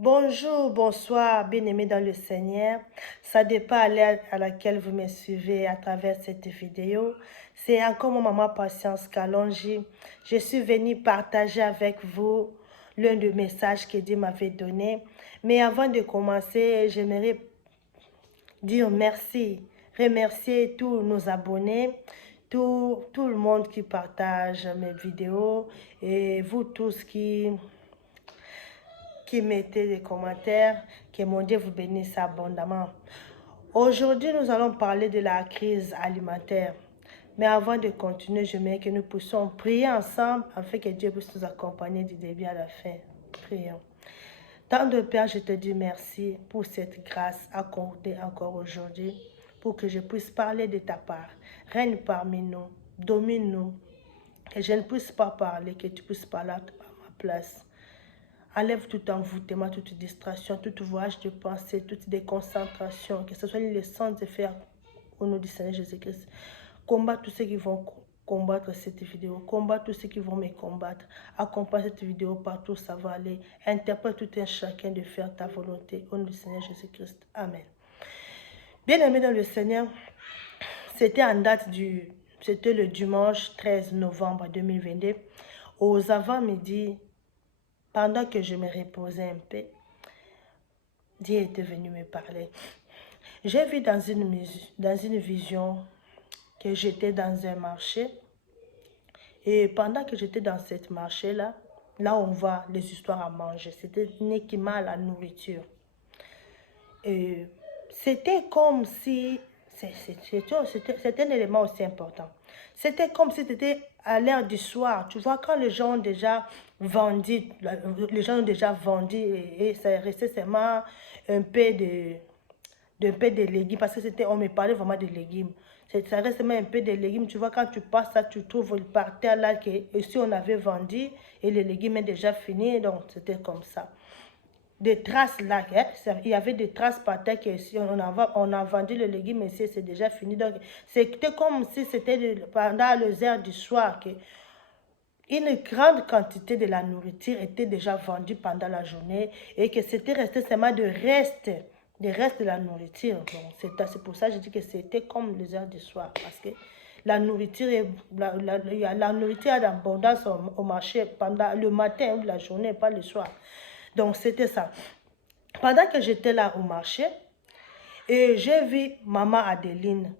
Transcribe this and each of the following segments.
Bonjour, bonsoir, bien-aimés dans le Seigneur. Ça dépend à l'heure à laquelle vous me suivez à travers cette vidéo. C'est encore mon maman Patience Kalonji. Je suis venue partager avec vous l'un des messages que Dieu m'avait donné. Mais avant de commencer, j'aimerais dire merci, remercier tous nos abonnés, tout le monde qui partage mes vidéos et vous tous qui mettez des commentaires, que mon Dieu vous bénisse abondamment. Aujourd'hui, nous allons parler de la crise alimentaire. Mais avant de continuer, j'aimerais que nous puissions prier ensemble afin que Dieu puisse nous accompagner du début à la fin. Prions. Tendre Père, je te dis merci pour cette grâce accordée encore aujourd'hui, pour que je puisse parler de ta part. Règne parmi nous, domine-nous, que je ne puisse pas parler, que tu puisses parler à ma place. Enlève tout envoûtement, toute distraction, tout voyage de pensée, toute déconcentration, que ce soit les leçons de faire au nom du Seigneur Jésus-Christ. Combat tous ceux qui vont combattre cette vidéo, combat tous ceux qui vont me combattre. Accompagne cette vidéo partout où ça va aller. Interprète tout un chacun de faire ta volonté au nom du Seigneur Jésus-Christ. Amen. Bien-aimés dans le Seigneur, c'était le dimanche 13 novembre 2022, aux avant-midi. Pendant que je me reposais un peu, Dieu était venu me parler. J'ai vu dans une vision que j'étais dans un marché. Et pendant que j'étais dans ce marché-là, là on voit les histoires à manger. C'était uniquement à la nourriture. Et c'était comme si... C'était un élément aussi important. C'était comme si c'était à l'heure du soir. Tu vois, quand les gens ont déjà vendu, et ça restait seulement un peu de légumes, parce que on me parlait vraiment de légumes. Ça reste même un peu de légumes. Tu vois, quand tu passes ça, tu trouves par terre là que si on avait vendu et les légumes est déjà fini, donc c'était comme ça. Des traces là, hein? Il y avait des traces par terre que si on a vendu le légume, mais c'est déjà fini. Donc c'était comme si c'était pendant les heures du soir que une grande quantité de la nourriture était déjà vendue pendant la journée et que c'était resté seulement des restes de la nourriture. C'est pour ça que je dis que c'était comme les heures du soir, parce que la nourriture est la nourriture a d'abondance au marché pendant le matin ou la journée, pas le soir. Donc c'était ça. Pendant que j'étais là au marché, et j'ai vu maman Adeline,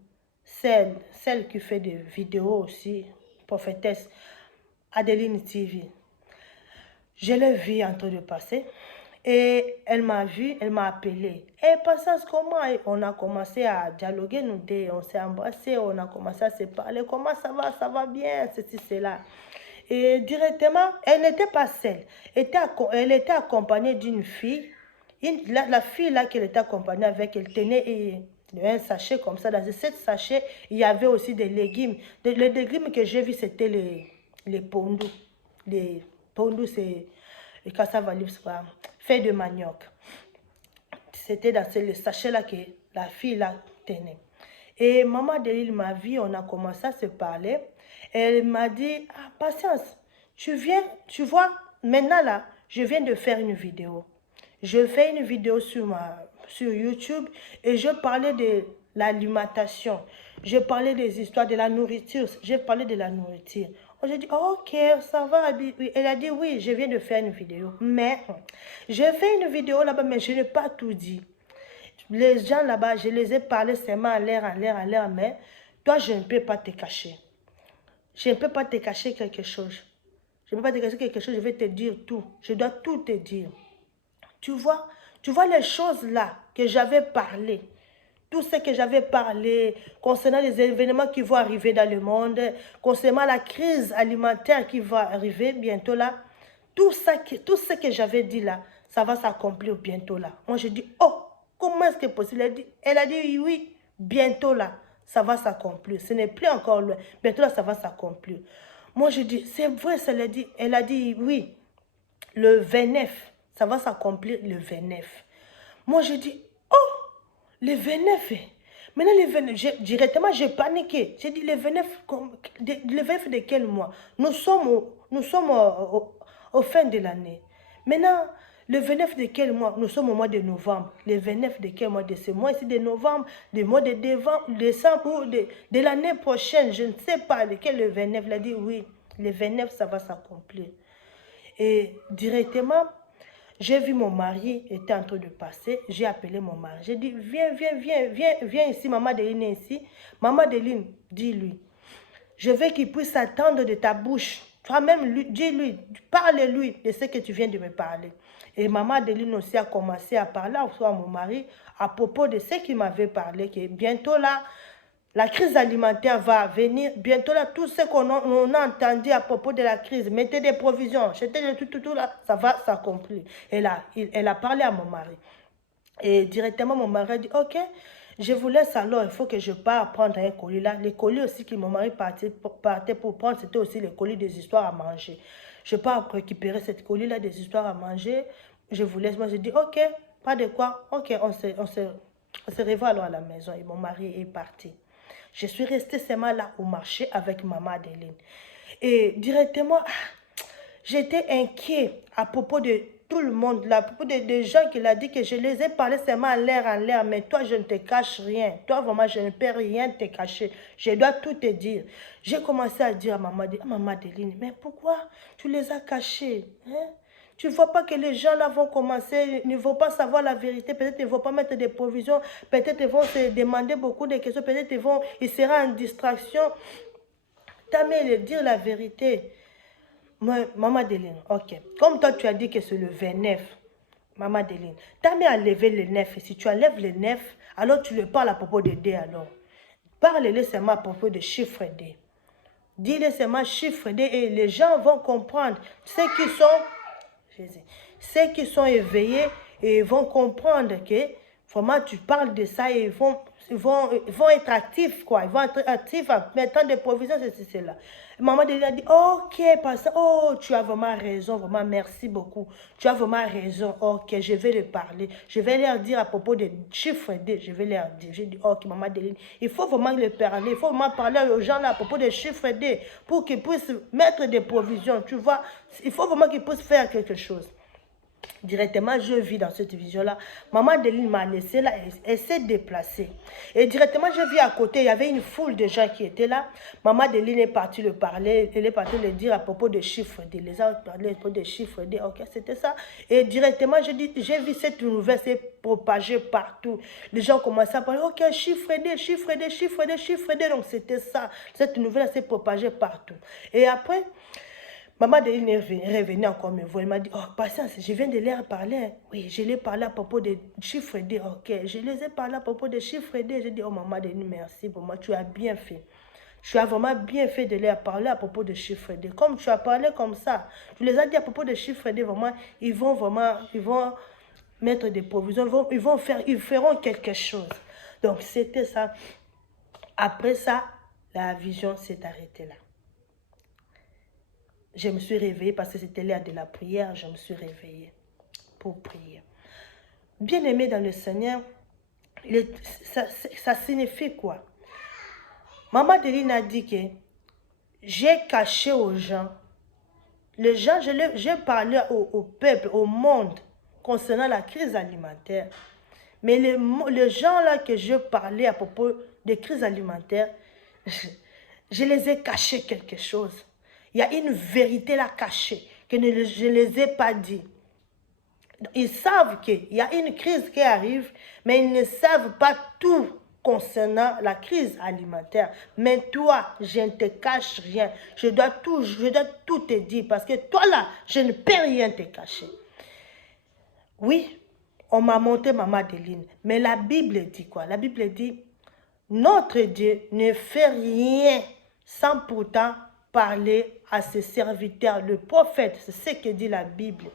celle qui fait des vidéos aussi, prophétesse Adeline TV. Je l'ai vue en train de passer et elle m'a vu, elle m'a appelé. Et Patience, comment? Et on a commencé à dialoguer, nous deux, on s'est embrassés, on a commencé à se parler. Comment ça va bien, ceci, cela. Et directement, elle n'était pas seule. Elle était accompagnée d'une fille. La fille là qu'elle était accompagnée avec, elle tenait un sachet comme ça. Dans ce sachet, il y avait aussi des légumes. Les légumes que j'ai vus, c'était les pondous. Les pondous, c'est les cassava leaves, fait de manioc. C'était dans le sachet là que la fille là tenait. Et maman de l'île m'a vu, on a commencé à se parler. Elle m'a dit, ah, Patience, tu vois, maintenant là, je viens de faire une vidéo. Je fais une vidéo sur YouTube et je parlais de l'alimentation. Je parlais des histoires de la nourriture. J'ai parlé de la nourriture. J'ai dit, oh, ok, ça va. Elle a dit, oui, je viens de faire une vidéo. Mais, j'ai fait une vidéo là-bas, mais je n'ai pas tout dit. Les gens là-bas, je les ai parlé seulement à l'air, mais toi, je ne peux pas te cacher. Je ne peux pas te cacher quelque chose. Je ne peux pas te cacher quelque chose, je vais te dire tout. Je dois tout te dire. Tu vois les choses là que j'avais parlé. Tout ce que j'avais parlé concernant les événements qui vont arriver dans le monde, concernant la crise alimentaire qui va arriver bientôt là, tout ce que j'avais dit là, ça va s'accomplir bientôt là. Moi, je dis, oh, comment est-ce que c'est possible? Elle a dit, oui, bientôt là, ça va s'accomplir. Ce n'est plus encore loin. Bientôt là, ça va s'accomplir. Moi, je dis, c'est vrai, elle a dit, oui, le 29, ça va s'accomplir le 29. Moi, je dis, oh, le 29. Maintenant, le 29, directement, j'ai paniqué. J'ai dit, le 29, le 29 de quel mois? Nous sommes au fin de l'année. Maintenant, Le 29 de quel mois? Nous sommes au mois de novembre. Le 29 de quel mois? De ce mois ici de novembre, du mois de décembre ou de l'année prochaine. Je ne sais pas lequel le 29. Il a dit oui, le 29 ça va s'accomplir. Et directement, j'ai vu mon mari était en train de passer. J'ai appelé mon mari. J'ai dit viens ici, maman Adeline est ici. Maman Adeline, dis-lui. Je veux qu'il puisse attendre de ta bouche. Toi-même, dis-lui, parle-lui de ce que tu viens de me parler. Et maman Adeline aussi a commencé à parler à mon mari à propos de ce qu'il m'avait parlé, que bientôt là, la crise alimentaire va venir. Bientôt là, tout ce qu'on a entendu à propos de la crise, mettez des provisions, achetez tout là, ça va s'accomplir. Et là, elle a parlé à mon mari. Et directement, mon mari a dit, ok, je vous laisse alors, il faut que je parte prendre un colis là. Les colis aussi que mon mari partait pour prendre, c'était aussi les colis des histoires à manger. Je pars récupérer cette colis là des histoires à manger. Je vous laisse. Moi, je dis, ok, pas de quoi. Ok, on se revoit alors à la maison. Et mon mari est parti. Je suis restée seulement là au marché avec maman Adeline. Et directement, j'étais inquiet à propos de tout le monde, là, à propos des gens qui l'ont dit que je les ai parlé seulement en l'air, mais toi, je ne te cache rien. Toi, vraiment, je ne peux rien te cacher. Je dois tout te dire. J'ai commencé à dire à maman Adeline, mais pourquoi tu les as cachés, hein? Tu ne vois pas que les gens là vont commencer, ne vont pas savoir la vérité, peut-être ils ne vont pas mettre des provisions, peut-être ils vont se demander beaucoup de questions, peut-être ils seront en distraction. T'as mieux dire la vérité. Maman Adeline, ok. Comme toi tu as dit que c'est le 29, maman Adeline, t'as mieux à lever le 9. Et si tu enlèves le 9, alors tu le parles à propos de D alors. Parle-le seulement à propos de chiffre D. Dis-le seulement chiffre D et les gens vont comprendre. Ceux qui sont éveillés et vont comprendre que vraiment tu parles de ça et ils vont être actifs, quoi. Ils vont être actifs en mettant des provisions, c'est là. Maman a dit, ok, oh, tu as vraiment raison, vraiment, merci beaucoup. Tu as vraiment raison, ok, je vais leur parler. Je vais leur dire à propos des chiffres D, je vais leur dire. J'ai dit, ok, maman Adeline, il faut vraiment leur parler, il faut vraiment parler aux gens là à propos des chiffres D pour qu'ils puissent mettre des provisions, tu vois. Il faut vraiment qu'ils puissent faire quelque chose. Directement, je vis dans cette vision-là. Maman Adeline m'a laissé là, elle s'est déplacée. Et directement, je vis à côté, il y avait une foule de gens qui étaient là. Maman Adeline est partie le parler, elle est partie le dire à propos des chiffres. Les gens parlaient à propos des chiffres, ok, c'était ça. Et directement, j'ai vu cette nouvelle s'est propagée partout. Les gens commençaient à parler, ok, chiffre D, chiffre D, chiffre D, chiffre D. Donc, c'était ça. Cette nouvelle s'est propagée partout. Et après, maman Adeline est revenue encore me voir. Elle m'a dit, oh, patience, je viens de leur parler. Oui, je l'ai parlé à propos des chiffres D. Ok, je les ai parlé à propos des chiffres D. J'ai dit, oh, maman Adeline, merci pour moi, tu as bien fait. Tu as vraiment bien fait de leur parler à propos des chiffres D. Comme tu as parlé comme ça, tu les as dit à propos des chiffres D, vraiment, ils vont mettre des provisions, ils feront quelque chose. Donc, c'était ça. Après ça, la vision s'est arrêtée là. Je me suis réveillée parce que c'était l'heure de la prière. Je me suis réveillée pour prier. Bien-aimé dans le Seigneur, ça signifie quoi? Maman Adeline a dit que j'ai caché aux gens. Les gens, j'ai parlé au peuple, au monde, concernant la crise alimentaire. Mais les gens là que je parlais à propos des crises alimentaires, je les ai cachés quelque chose. Il y a une vérité là cachée que je ne les ai pas dit. Ils savent qu'il y a une crise qui arrive, mais ils ne savent pas tout concernant la crise alimentaire. Mais toi, je ne te cache rien. Je dois tout te dire parce que toi là, je ne peux rien te cacher. Oui, on m'a monté maman Adeline, mais la Bible dit quoi? La Bible dit, notre Dieu ne fait rien sans pourtant parler à ses serviteurs, le prophète, c'est ce que dit la Bible,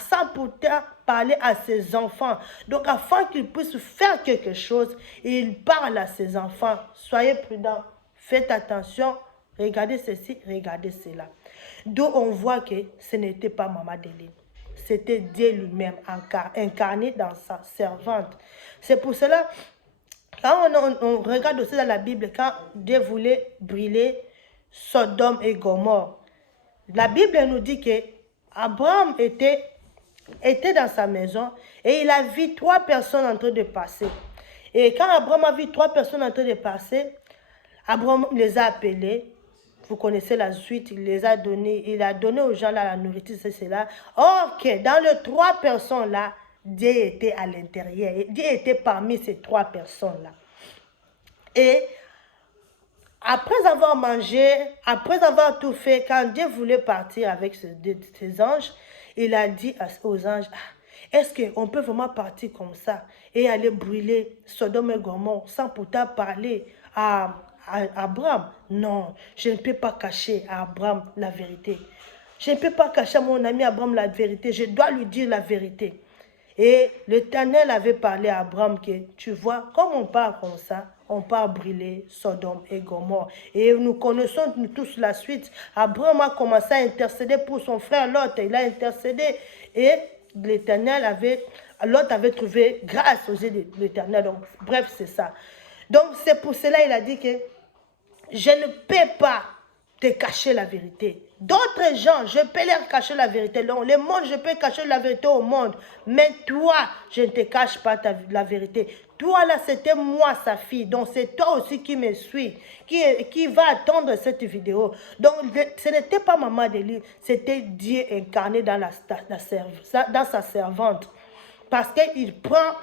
sans pourtant parler à ses enfants. Donc, afin qu'ils puissent faire quelque chose, il parle à ses enfants. Soyez prudents, faites attention, regardez ceci, regardez cela. D'où on voit que ce n'était pas maman Adeline. C'était Dieu lui-même incarné dans sa servante. C'est pour cela, quand on regarde aussi dans la Bible, quand Dieu voulait brûler Sodome et Gomorrhe, la Bible nous dit que Abraham était était dans sa maison et il a vu 3 personnes en train de passer. Et quand Abraham a vu 3 personnes en train de passer, Abraham les a appelés. Vous connaissez la suite, il a donné aux gens là, la nourriture, c'est cela. Or, dans les 3 personnes-là, Dieu était à l'intérieur. Dieu était parmi ces 3 personnes-là. Et après avoir mangé, après avoir tout fait, quand Dieu voulait partir avec ses anges, il a dit aux anges, est-ce qu'on peut vraiment partir comme ça et aller brûler Sodome et Gomorrhe sans pourtant parler à Abraham? Non, je ne peux pas cacher à Abraham la vérité. Je ne peux pas cacher à mon ami Abraham la vérité. Je dois lui dire la vérité. Et l'Éternel avait parlé à Abraham que, tu vois, comme on parle comme ça, on part brûler Sodome et Gomorrhe. Et nous connaissons tous la suite. Abraham a commencé à intercéder pour son frère Lot. Il a intercédé et Lot avait trouvé grâce aux yeux de l'Éternel. Donc, bref, c'est ça. Donc, c'est pour cela qu'il a dit que je ne peux pas te cacher la vérité. D'autres gens, je peux leur cacher la vérité. Non, le monde, je peux cacher la vérité au monde. Mais toi, je ne te cache pas la vérité. Toi, là, c'était moi, sa fille. Donc, c'est toi aussi qui me suis, qui va attendre cette vidéo. Donc, ce n'était pas Maman Adeline, c'était Dieu incarné dans sa servante. Parce qu'il prend,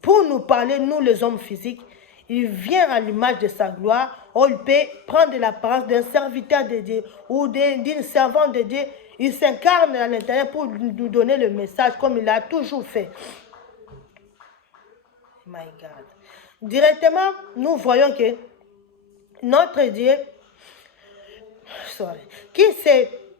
pour nous parler, nous les hommes physiques, il vient à l'image de sa gloire, ou il peut prendre l'apparence d'un serviteur de Dieu ou d'une servante de Dieu. Il s'incarne à l'intérieur pour nous donner le message comme il a toujours fait. My God. Directement, nous voyons que notre Dieu,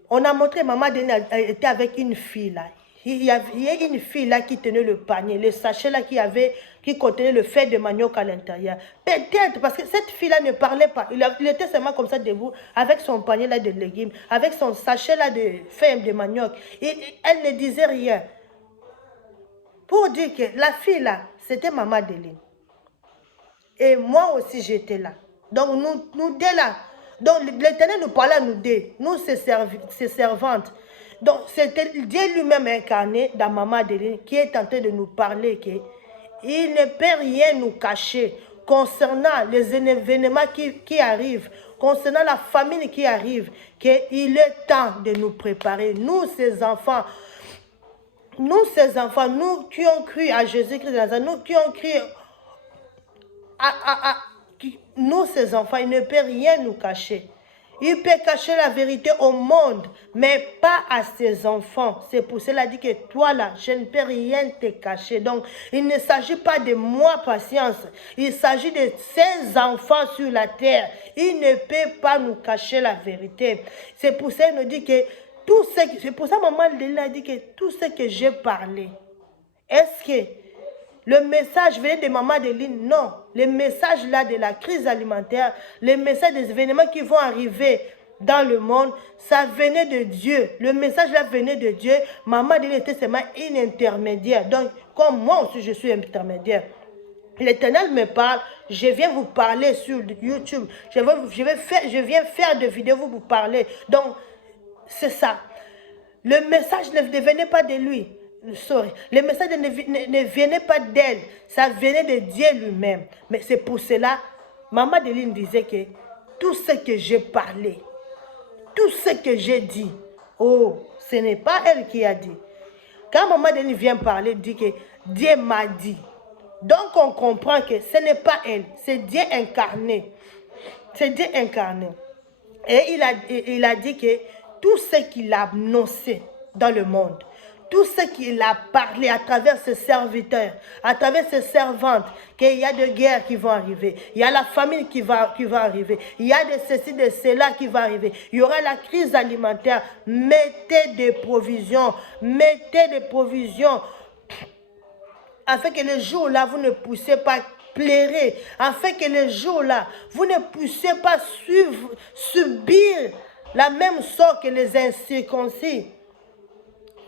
on a montré Maman Adeline était avec une fille là. Il y a une fille là qui tenait le panier, le sachet là qui contenait le fait de manioc à l'intérieur. Peut-être parce que cette fille là ne parlait pas. Il était seulement comme ça debout avec son panier là de légumes, avec son sachet là de fèves de manioc. Elle ne disait rien. Pour dire que la fille là, c'était Maman Adeline. Et moi aussi j'étais là. Donc nous deux là. Donc l'Éternel nous parlait à nous deux, nous ses servantes. Donc c'était Dieu lui-même incarné dans Maman Adeline qui est en train de nous parler qu'il ne peut rien nous cacher concernant les événements qui arrivent, concernant la famine qui arrive, qu'il est temps de nous préparer. Nous, ces enfants, nous qui ont cru à Jésus-Christ, nous qui ont cru nous, ces enfants, il ne peut rien nous cacher. Il peut cacher la vérité au monde, mais pas à ses enfants. C'est pour cela dit que toi là, je ne peux rien te cacher. Donc, il ne s'agit pas de moi, patience. Il s'agit de ses enfants sur la terre. Il ne peut pas nous cacher la vérité. C'est pour ça qu'il nous dit que c'est pour ça Maman Adeline a dit que tout ce que j'ai parlé, est-ce que le message venait de Maman Adeline? Non. Le message là de la crise alimentaire, le message des événements qui vont arriver dans le monde, ça venait de Dieu. Le message là venait de Dieu. Maman Adeline était seulement une intermédiaire. Donc, comme moi aussi je suis intermédiaire. L'Éternel me parle, je viens vous parler sur YouTube. Je viens faire des vidéos pour vous parler. Donc, c'est ça. Le message ne venait pas de lui. Le message ne venait pas d'elle, ça venait de Dieu lui-même. Mais c'est pour cela, Maman Adeline disait que tout ce que j'ai parlé, tout ce que j'ai dit, oh, ce n'est pas elle qui a dit. Quand Maman Adeline vient parler, dit que Dieu m'a dit. Donc on comprend que ce n'est pas elle, c'est Dieu incarné. C'est Dieu incarné. Et il a dit que tout ce qu'il a annoncé dans le monde, tout ce qu'il a parlé à travers ses serviteurs, à travers ses servantes, qu'il y a des guerres qui vont arriver, il y a la famine qui va arriver, il y a de ceci, de cela qui va arriver, il y aura la crise alimentaire. Mettez des provisions, afin que le jour-là, vous ne puissiez pas pleurer, afin que le jour-là, vous ne puissiez pas subir la même sort que les incirconcis.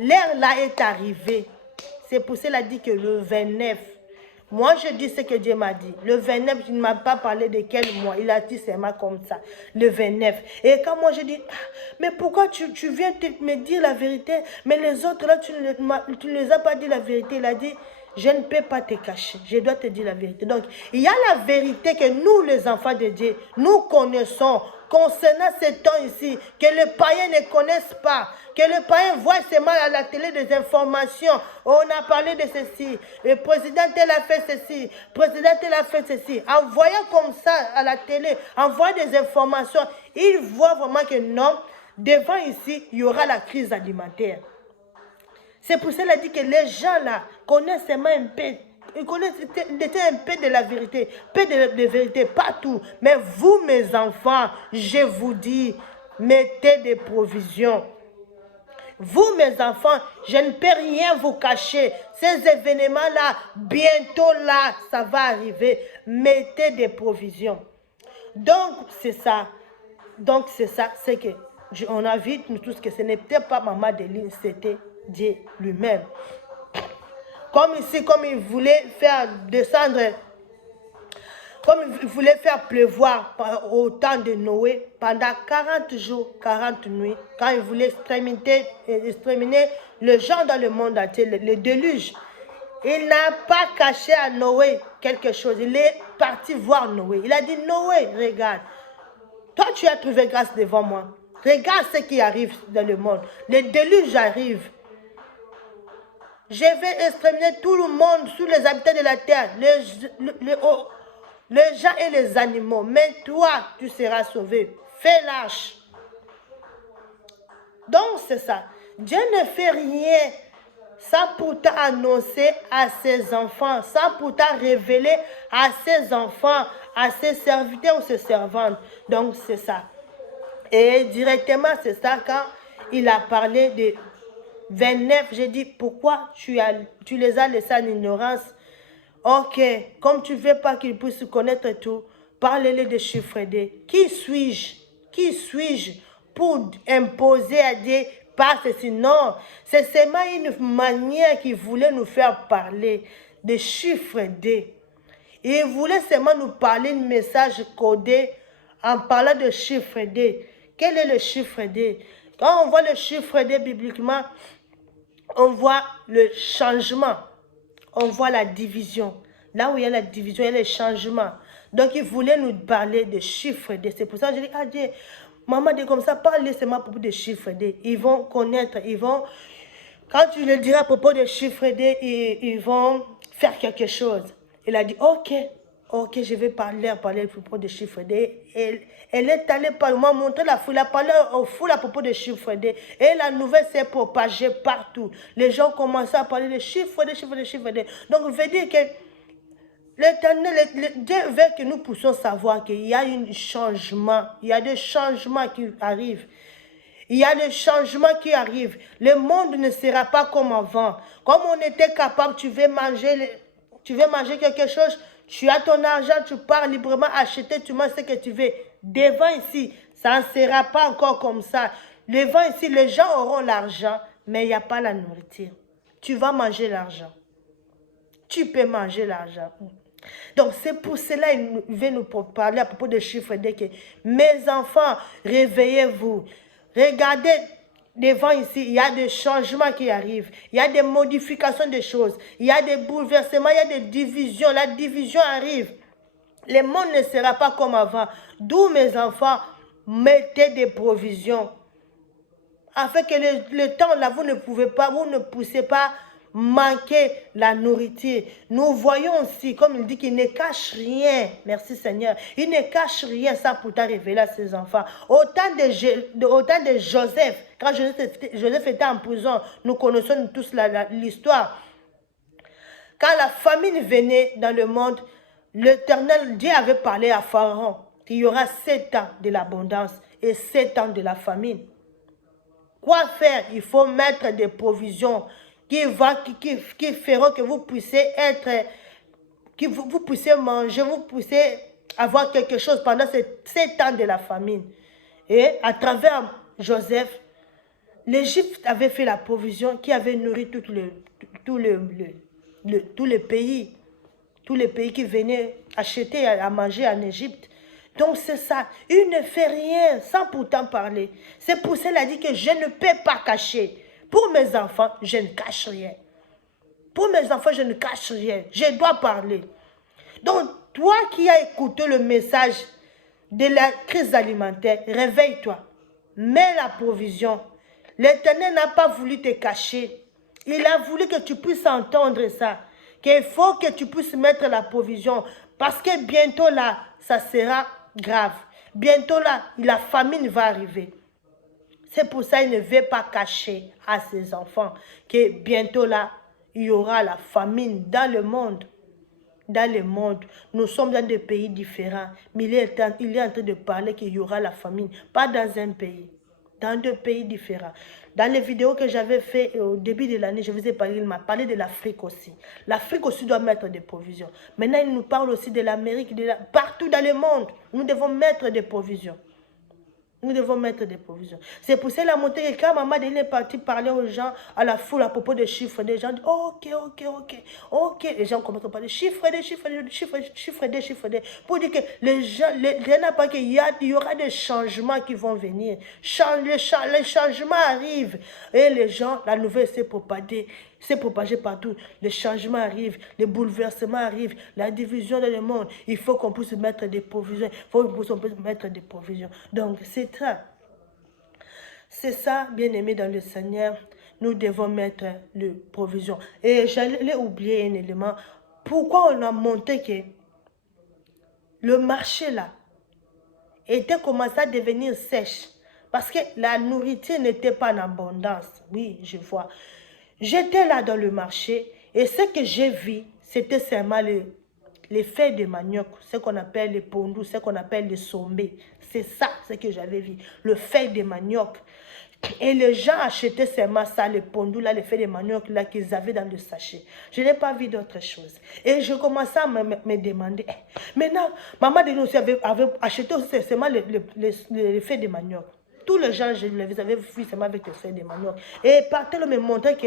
L'heure là est arrivée. C'est pour cela dit que le 29, Moi, je dis ce que Dieu m'a dit. Le 29, il ne m'a pas parlé de quel mois. Il a dit seulement comme ça. Le 29. Et quand moi, je dis, ah, mais pourquoi tu viens me dire la vérité? Mais les autres, là, tu ne les as pas dit la vérité. Il a dit, je ne peux pas te cacher. Je dois te dire la vérité. Donc, il y a la vérité que nous, les enfants de Dieu, nous connaissons concernant ce temps ici, que les païens ne connaissent pas, que les païens voient seulement à la télé des informations. On a parlé de ceci, le président tel a fait ceci, le président tel a fait ceci. En voyant comme ça à la télé, en voyant des informations, ils voient vraiment que non, devant ici, il y aura la crise alimentaire. C'est pour cela dit que les gens là connaissent seulement un peu. Ils connaissent un peu de la vérité, peu de vérité, pas tout. Mais vous, mes enfants, je vous dis, mettez des provisions. Vous, mes enfants, je ne peux rien vous cacher. Ces événements-là, bientôt là, ça va arriver. Mettez des provisions. Donc, c'est ça. Donc, c'est ça. C'est que on a vu, nous tous, que ce n'était pas Maman Deline, c'était Dieu lui-même. Comme ici, comme il voulait faire descendre, comme il voulait faire pleuvoir au temps de Noé, pendant 40 jours, 40 nuits, quand il voulait exterminer le genre dans le monde entier, le déluge, il n'a pas caché à Noé quelque chose. Il est parti voir Noé. Il a dit, Noé, regarde, toi tu as trouvé grâce devant moi. Regarde ce qui arrive dans le monde. Le déluge arrive. Je vais exterminer tout le monde, tous les habitants de la terre, les gens et les animaux. Mais toi, tu seras sauvé. Fais l'arche. Donc, c'est ça. Dieu ne fait rien sans pourtant annoncer à ses enfants, sans pourtant révéler à ses enfants, à ses serviteurs ou ses servantes. Donc, c'est ça. Et directement, c'est ça, quand il a parlé de 29, j'ai dit, pourquoi tu les as laissés en ignorance? Ok, comme tu ne veux pas qu'ils puissent connaître tout, parle-les de chiffres D. Qui suis-je? Qui suis-je pour imposer à Dieu par ceci? Non, c'est seulement une manière qu'il voulait nous faire parler de chiffres D. Il voulait seulement nous parler de message codé en parlant de chiffre D. Quel est le chiffre D? Quand on voit le chiffre D bibliquement, on voit le changement, on voit la division. Là où il y a la division, il y a le changement. Donc, il voulait nous parler de chiffres D. C'est pour ça que je dis, ah Dieu, maman dit comme ça, parlez seulement à propos de chiffres D. Ils vont connaître, ils vont, quand tu le diras à propos de chiffres D, ils vont faire quelque chose. Il a dit, ok, je vais parler à propos de chiffres D. Elle est allée par moi montrer la foule, elle a parlé aux foules à propos de chiffres D. Et la nouvelle s'est propagée partout. Les gens commençaient à parler de chiffres D. Donc, je veux dire que l'Éternel, Dieu veut que nous puissions savoir qu'il y a un changement. Il y a des changements qui arrivent. Il y a des changements qui arrivent. Le monde ne sera pas comme avant. Comme on était capable, tu veux manger quelque chose, tu as ton argent, tu pars librement acheter, tu manges ce que tu veux. Devant ici, ça ne sera pas encore comme ça. Devant ici, les gens auront l'argent, mais il n'y a pas la nourriture. Tu vas manger l'argent. Tu peux manger l'argent. Donc, c'est pour cela qu'il veut nous parler à propos des chiffres. Mes enfants, réveillez-vous. Regardez devant ici, il y a des changements qui arrivent. Il y a des modifications de choses. Il y a des bouleversements, il y a des divisions. La division arrive. Le monde ne sera pas comme avant. D'où, mes enfants, mettez des provisions. Afin que le temps là, vous ne poussez pas manquer la nourriture. Nous voyons aussi, comme il dit, qu'il ne cache rien. Merci Seigneur. Il ne cache rien sans pourtant révéler à ses enfants. Autant de Joseph, quand Joseph était en prison, nous connaissons tous l'histoire. Quand la famine venait dans le monde, l'Éternel, Dieu avait parlé à Pharaon qu'il y aura 7 ans de l'abondance et 7 ans de la famine. Quoi faire? Il faut mettre des provisions qui feront que vous puissiez vous puissiez manger, vous puissiez avoir quelque chose pendant ces 7 ans de la famine. Et à travers Joseph, l'Égypte avait fait la provision qui avait nourri tout le pays. tous les pays qui venaient acheter à manger en Égypte. Donc c'est ça, il ne fait rien sans pourtant parler. C'est pour cela qu'il a dit que je ne peux pas cacher. Pour mes enfants, je ne cache rien. Pour mes enfants, je ne cache rien. Je dois parler. Donc, toi qui as écouté le message de la crise alimentaire, réveille-toi. Mets la provision. L'Éternel n'a pas voulu te cacher. Il a voulu que tu puisses entendre ça. Qu'il faut que tu puisses mettre la provision. Parce que bientôt là, ça sera grave. Bientôt là, la famine va arriver. C'est pour ça qu'il ne veut pas cacher à ses enfants que bientôt là, il y aura la famine dans le monde. Dans le monde, nous sommes dans des pays différents, mais il est en train de parler qu'il y aura la famine, pas dans un pays, dans deux pays différents. Dans les vidéos que j'avais fait au début de l'année, je vous ai parlé, il m'a parlé de l'Afrique aussi. L'Afrique aussi doit mettre des provisions. Maintenant, il nous parle aussi de l'Amérique, partout dans le monde, nous devons mettre des provisions. Nous devons mettre des provisions. C'est pour ça la montée et quand maman est partie parler aux gens, à la foule à propos des chiffres, des gens disent oh, ok. Les gens commencent à parler chiffres, pour dire que les gens, il y aura des changements qui vont venir. Les changements arrivent et les gens, la nouvelle s'est propagée partout. Les changements arrivent, les bouleversements arrivent, la division dans le monde. Il faut qu'on puisse mettre des provisions. Donc, c'est ça, bien-aimé dans le Seigneur. Nous devons mettre les provisions. Et j'allais oublier un élément. Pourquoi on a monté que le marché là était commencé à devenir sèche? Parce que la nourriture n'était pas en abondance. Oui, je vois. J'étais là dans le marché et ce que j'ai vu, c'était seulement les fèves de manioc, ce qu'on appelle les pondous, ce qu'on appelle les sombés. C'est ça ce que j'avais vu, le fève de manioc. Et les gens achetaient seulement ça, les pondous, là, les fèves de manioc là qu'ils avaient dans le sachet. Je n'ai pas vu d'autre chose. Et je commençais à me demander, maintenant, maman de nous aussi avait acheté aussi seulement les fèves de manioc. Tous les gens, je les avais vus seulement avec les fèves de manioc. Et partout, me montrait que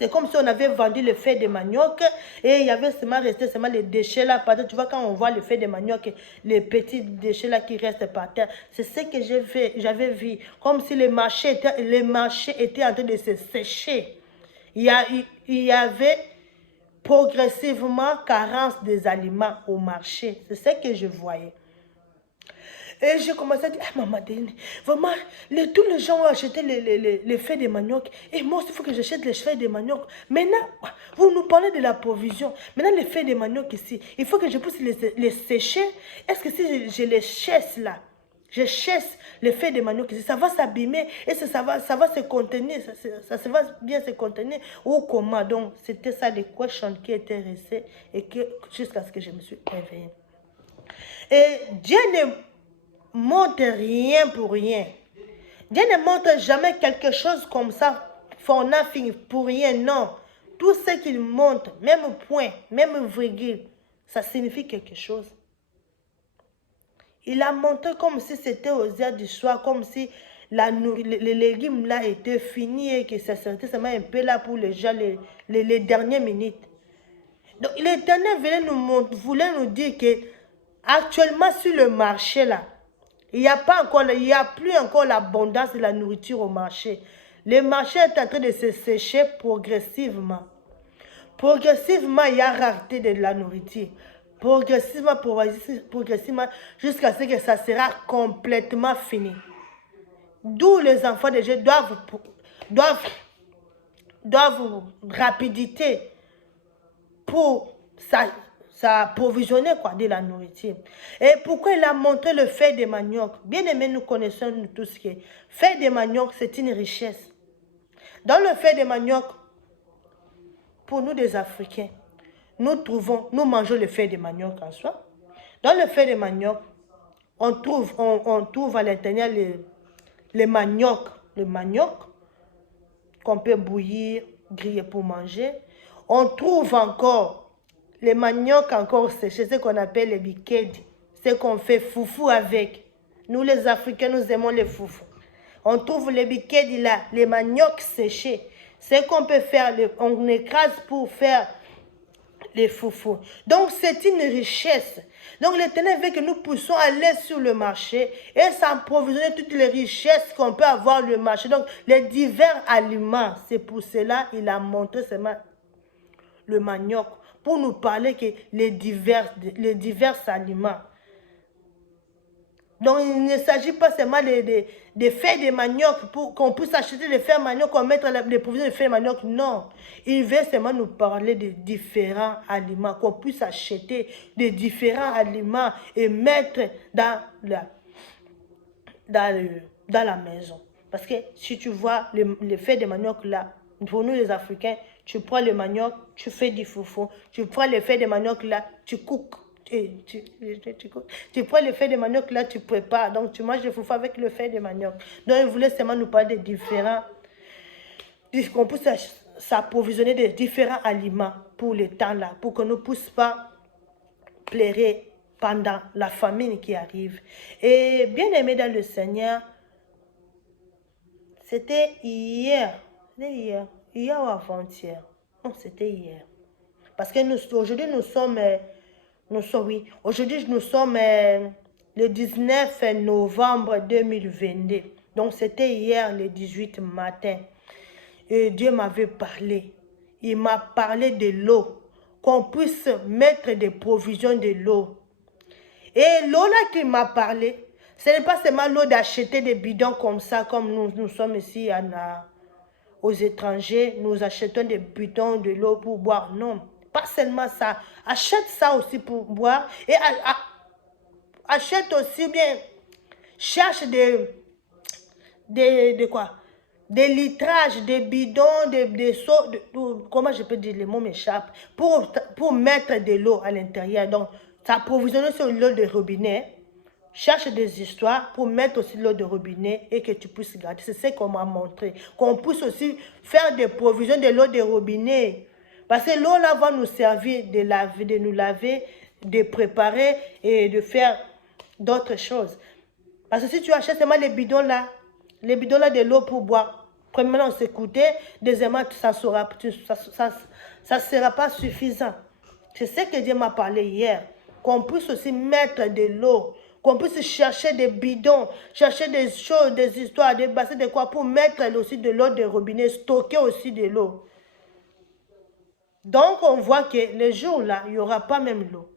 c'est comme si on avait vendu le fait de manioc et il y avait resté seulement les déchets là par terre. Tu vois, quand on voit le fait de manioc, les petits déchets là qui restent par terre, c'est ce que j'avais vu. Comme si les marchés étaient en train de se sécher. Il y avait progressivement carence des aliments au marché. C'est ce que je voyais. Et j'ai commencé à dire, maman, vraiment, tous les gens ont acheté les fèves de manioc. Et moi aussi, il faut que j'achète les fèves de manioc. Maintenant, vous nous parlez de la provision. Maintenant, les fèves de manioc ici, il faut que je puisse les sécher. Est-ce que si je les chasse là, je chasse les fèves de manioc ici, ça va s'abîmer et ça va se contenir, ça va bien se contenir ou comment? Donc, c'était ça les questions qui étaient restées et jusqu'à ce que je me suis réveillée. Et Dieu ne montre rien pour rien. Dieu ne montre jamais quelque chose comme ça, for nothing, pour rien, non. Tout ce qu'il montre, même point, même virgule, ça signifie quelque chose. Il a montré comme si c'était aux heures du soir, comme si les légumes là étaient finis et que ça serait seulement un peu là pour les gens, les dernières minutes. Donc l'Éternel voulait nous dire que actuellement sur le marché là, il n'y a plus encore l'abondance de la nourriture au marché. Le marché est en train de se sécher progressivement. Progressivement, il y a rareté de la nourriture. Progressivement, jusqu'à ce que ça sera complètement fini. D'où les enfants de Dieu doivent rapidité pour s'approvisionner de la nourriture. Et pourquoi il a montré le fait de manioc? Bien aimé, nous connaissons tous que fait de manioc, c'est une richesse. Dans le fait de manioc, pour nous des Africains, nous mangeons le fait de manioc en soi. Dans le fait de manioc, on trouve à l'intérieur le manioc qu'on peut bouillir, griller pour manger. On trouve encore les manioc encore séchés, ce qu'on appelle les bikedi, ce qu'on fait foufou avec. Nous les Africains, nous aimons les foufous. On trouve les bikedi là, les manioc séchés. Ce qu'on peut faire, on écrase pour faire les foufous. Donc, c'est une richesse. Donc, l'Éternel veut que nous puissions aller sur le marché et s'approvisionner toutes les richesses qu'on peut avoir sur le marché. Donc, les divers aliments. C'est pour cela qu'il a montré seulement le manioc, pour nous parler que les divers aliments. Donc, il ne s'agit pas seulement de faire des manioc pour qu'on puisse acheter les fers manioc, qu'on mette les provisions de fers manioc. Non. Il veut seulement nous parler de différents aliments, qu'on puisse acheter de différents aliments et mettre dans la maison. Parce que si tu vois le fait de manioc là, pour nous les Africains, tu prends le manioc, tu fais du foufou. Tu prends le fait de manioc là, tu cookes. Tu prends le fait de manioc là, tu prépares. Donc tu manges le foufou avec le fait de manioc. Donc il voulait seulement nous parler de différents, qu'on puisse s'approvisionner de différents aliments pour le temps là, pour que nous ne puissions pas pleurer pendant la famine qui arrive. Et bien aimé dans le Seigneur, c'était hier ou avant-hier. Non, c'était hier. Parce que aujourd'hui, aujourd'hui, nous sommes le 19 novembre 2022. Donc, c'était hier, le 18 matin. Et Dieu m'avait parlé. Il m'a parlé de l'eau. Qu'on puisse mettre des provisions de l'eau. Et l'eau là qu'il m'a parlé, ce n'est pas seulement l'eau d'acheter des bidons comme ça, comme nous sommes ici aux étrangers, nous achetons des bidons de l'eau pour boire. Non, pas seulement ça. Achète ça aussi pour boire et achète aussi bien, cherche de quoi? Des litrages, des bidons, des seaux, comment je peux dire, les mots m'échappent, pour mettre de l'eau à l'intérieur. Donc, t'approvisionner sur l'eau de robinet. Cherche des histoires pour mettre aussi l'eau de robinet et que tu puisses garder. C'est ce qu'on m'a montré. Qu'on puisse aussi faire des provisions de l'eau de robinet. Parce que l'eau là va nous servir de nous laver, de préparer et de faire d'autres choses. Parce que si tu achètes seulement les bidons là de l'eau pour boire, premièrement, on s'écoutait, deuxièmement, ça ne sera pas suffisant. C'est ce que Dieu m'a parlé hier. Qu'on puisse aussi mettre de l'eau, qu'on puisse chercher des bidons, chercher des choses, des histoires, des bassins, de quoi, pour mettre aussi de l'eau de robinet, stocker aussi de l'eau. Donc, on voit que les jours là, il n'y aura pas même l'eau.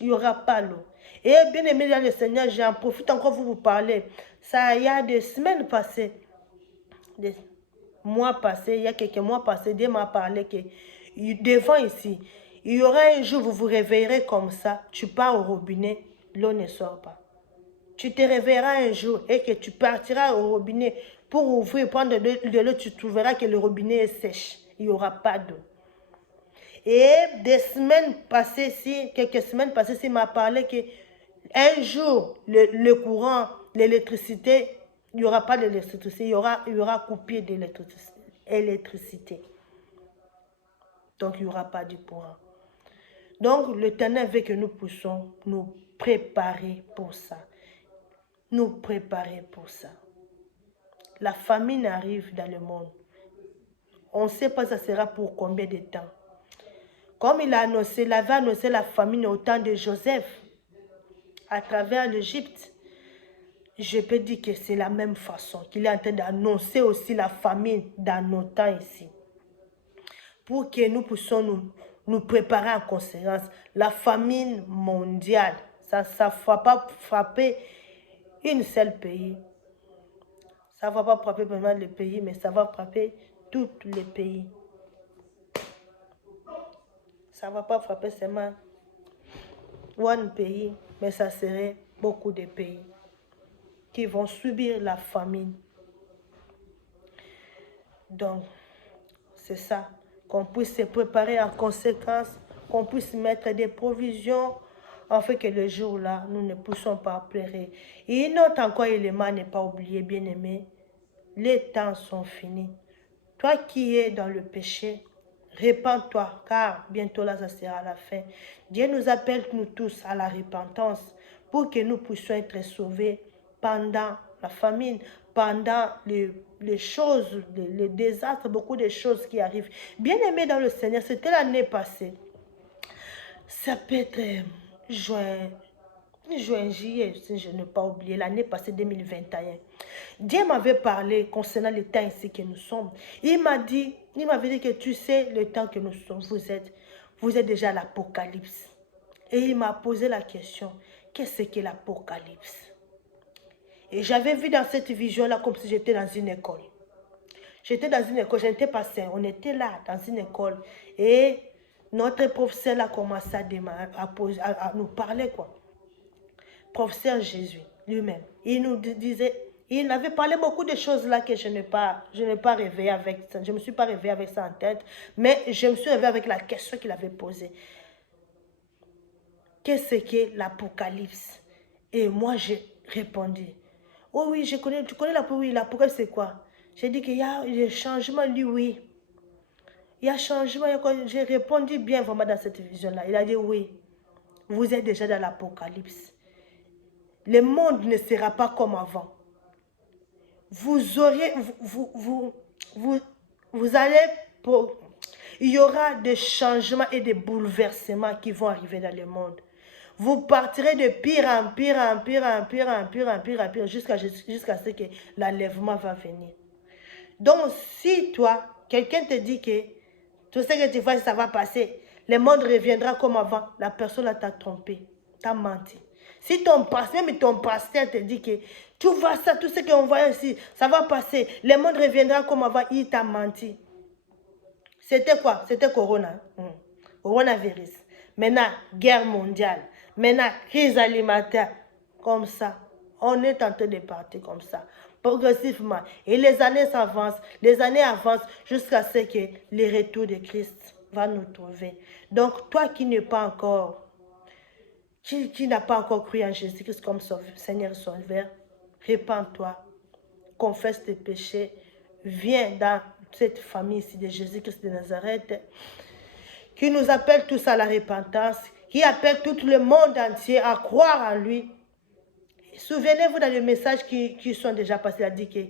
Il n'y aura pas l'eau. Et bien aimé dans le Seigneur, j'en profite encore pour vous parler. Ça, il y a des semaines passées, des mois passés, il y a quelques mois passés, Dieu m'a parlé que devant ici, il y aura un jour où vous vous réveillerez comme ça, tu pars au robinet, l'eau ne sort pas. Tu te réveilleras un jour et que tu partiras au robinet pour ouvrir, prendre de l'eau, tu trouveras que le robinet est sèche. Il n'y aura pas d'eau. Et des semaines passées, quelques semaines passées, il m'a parlé qu'un jour, le courant, l'électricité, il n'y aura pas d'électricité, il y aura coupé d'électricité. Donc, il n'y aura pas de courant. Donc, l'Éternel veut que nous puissions nous préparer pour ça. Nous préparer pour ça. La famine arrive dans le monde. On ne sait pas ça sera pour combien de temps. Comme il avait annoncé la famine au temps de Joseph, à travers l'Égypte, je peux dire que c'est la même façon, qu'il est en train d'annoncer aussi la famine dans nos temps ici. Pour que nous puissions nous préparer en conséquence. La famine mondiale, ça ne va pas frapper un seul pays. Ça ne va pas frapper vraiment le pays, mais ça va frapper tous les pays. Ça ne va pas frapper seulement un pays, mais ça serait beaucoup de pays qui vont subir la famine. Donc, c'est ça, qu'on puisse se préparer en conséquence, qu'on puisse mettre des provisions, afin que le jour-là, nous ne puissions pas pleurer. Et un autre encore élément à ne pas oublier, bien-aimé, les temps sont finis. Toi qui es dans le péché, répands-toi, car bientôt là, ça sera la fin. Dieu nous appelle, nous tous, à la repentance, pour que nous puissions être sauvés pendant la famine, pendant les choses, les désastres, beaucoup de choses qui arrivent. Bien aimé dans le Seigneur, c'était l'année passée. Ça peut être juin, juillet, si je n'ai pas oublié, l'année passée 2021. Dieu m'avait parlé concernant le temps ici que nous sommes. Il m'avait dit que tu sais le temps que nous sommes, vous êtes déjà à l'Apocalypse. Et il m'a posé la question, qu'est-ce que l'Apocalypse? Et j'avais vu dans cette vision-là comme si j'étais dans une école. J'étais dans une école, je n'étais pas seule, on était là dans une école. Et notre professeur a commencé à nous parler, quoi. Professeur Jésus lui-même, il nous disait, il avait parlé beaucoup de choses là que je n'ai pas réveillé avec ça. Je ne me suis pas réveillé avec ça en tête, mais je me suis réveillé avec la question qu'il avait posée. Qu'est-ce que l'Apocalypse? Et moi, j'ai répondu, oh oui, tu connais l'Apocalypse, oui, l'Apocalypse c'est quoi? J'ai dit qu'il y a des changements, lui, oui. Il y a changement, j'ai répondu bien vraiment dans cette vision-là. Il a dit, oui, vous êtes déjà dans l'Apocalypse. Le monde ne sera pas comme avant. Vous allez, il y aura des changements et des bouleversements qui vont arriver dans le monde. Vous partirez de pire en pire, en pire, en pire, en pire, en pire, en pire, jusqu'à ce que l'enlèvement va venir. Donc, si toi, quelqu'un te dit que tout ce que tu fais, ça va passer, le monde reviendra comme avant, la personne t'a trompé, t'a menti. Si même ton pasteur te dit que tu vois ça, tout ce qu'on voit ici, ça va passer, le monde reviendra comme avant, il t'a menti. C'était quoi? C'était Corona. Coronavirus. Maintenant, guerre mondiale. Maintenant, crise alimentaire. Comme ça. On est en train de partir comme ça. Progressivement. Et les années s'avancent. Les années avancent jusqu'à ce que le retour de Christ va nous trouver. Donc, toi qui n'es pas encore, qui n'a pas encore cru en Jésus-Christ comme Seigneur et Sauveur, répands-toi. Confesse tes péchés. Viens dans cette famille ici de Jésus-Christ de Nazareth, qui nous appelle tous à la repentance, qui appelle tout le monde entier à croire en lui. Souvenez-vous dans les messages qui sont déjà passés, il a dit que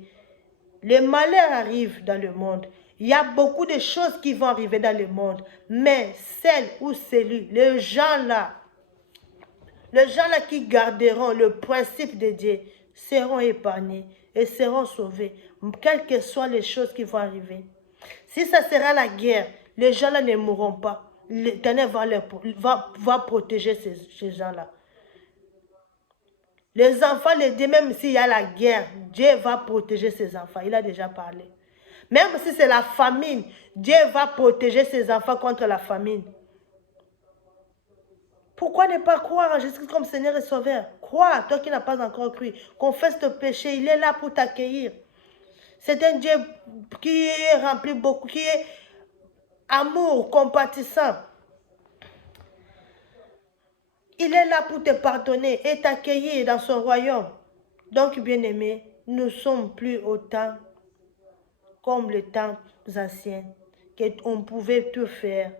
les malheurs arrivent dans le monde. Il y a beaucoup de choses qui vont arriver dans le monde, mais celles ou celui, les gens là qui garderont le principe de Dieu seront épargnés et seront sauvés, quelles que soient les choses qui vont arriver. Si ça sera la guerre, les gens là ne mourront pas. L'Éternel va protéger ces gens-là. Les enfants, même s'il y a la guerre, Dieu va protéger ses enfants. Il a déjà parlé. Même si c'est la famine, Dieu va protéger ses enfants contre la famine. Pourquoi ne pas croire en Jésus comme Seigneur et Sauveur? Crois, toi qui n'as pas encore cru. Confesse tes péchés, il est là pour t'accueillir. C'est un Dieu qui est rempli beaucoup, qui est amour, compatissant. Il est là pour te pardonner et t'accueillir dans son royaume. Donc, bien-aimés, nous ne sommes plus autant comme les temps anciens, qu'on pouvait tout faire.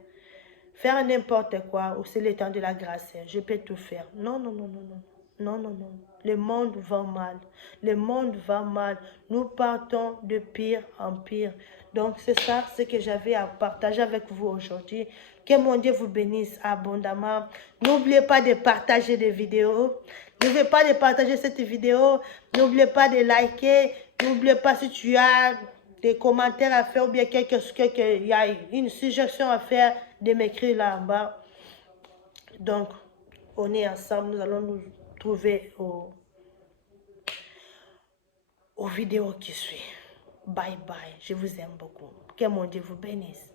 Faire n'importe quoi, ou c'est le temps de la grâce, je peux tout faire. Non, non, non, non, non. Non, non, non. Le monde va mal. Le monde va mal. Nous partons de pire en pire. Donc, c'est ça ce que j'avais à partager avec vous aujourd'hui. Que mon Dieu vous bénisse abondamment. N'oubliez pas de partager des vidéos. N'oubliez pas de partager cette vidéo. N'oubliez pas de liker. N'oubliez pas si tu as des commentaires à faire ou bien il y a une suggestion à faire, de m'écrire là en bas. Donc, on est ensemble. Nous allons nous trouver aux vidéos qui suivent. Bye bye. Je vous aime beaucoup. Que mon Dieu vous bénisse.